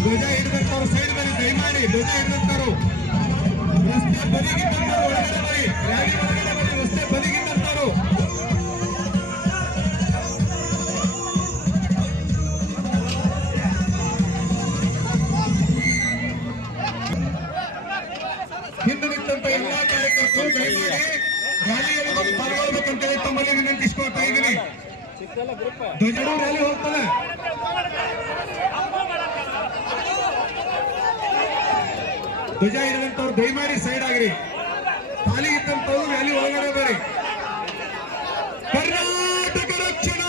ಧ್ವಜ ಹಿಡಿದಂತವ್ರು ಸೈಡ್ ಮೇಲೆ ದಯಮಾಡಿ ಧ್ವಜ ಹಿಡಿದಂತವ್ರು ರಸ್ತೆ ಬದಿಗಿದ್ದಂತವ್ರು ಒಳಗಡೆ ಕಾರ್ಯಕರ್ತರು ದಯಮಾಡಿ ರ್ಯಾಲಿಯಲ್ಲಿ ಬಂದು ಪಾಲ್ಗೊಳ್ಬೇಕಂತೇಳಿ ತಮ್ಮಲ್ಲಿ ವಿನಂತಿಸ್ಕೊಳ್ತಾ ಇದ್ದೀನಿ ಧ್ವಜಡು ರ್ಯಾಲಿ ಹೋಗ್ತದೆ ಧ್ವಜ ಇರುವಂತವ್ರು ದಯಮಾಡಿ ಸೈಡ್ ಆಗ್ರಿ ಖಾಲಿ ಇದ್ದಂತವ್ರು ರ್ಯಾಲಿ ಒಳಗಡೆ ಬರ್ರಿ ಕರ್ನಾಟಕ ರಕ್ಷಣಾ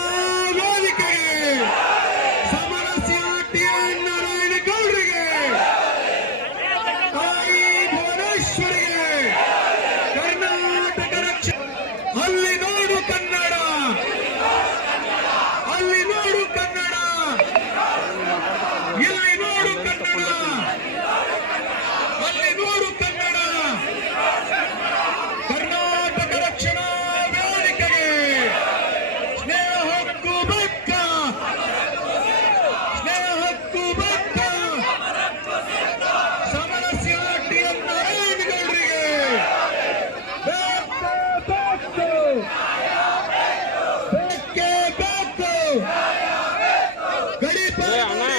¡Qué gato! ¡Qué gato!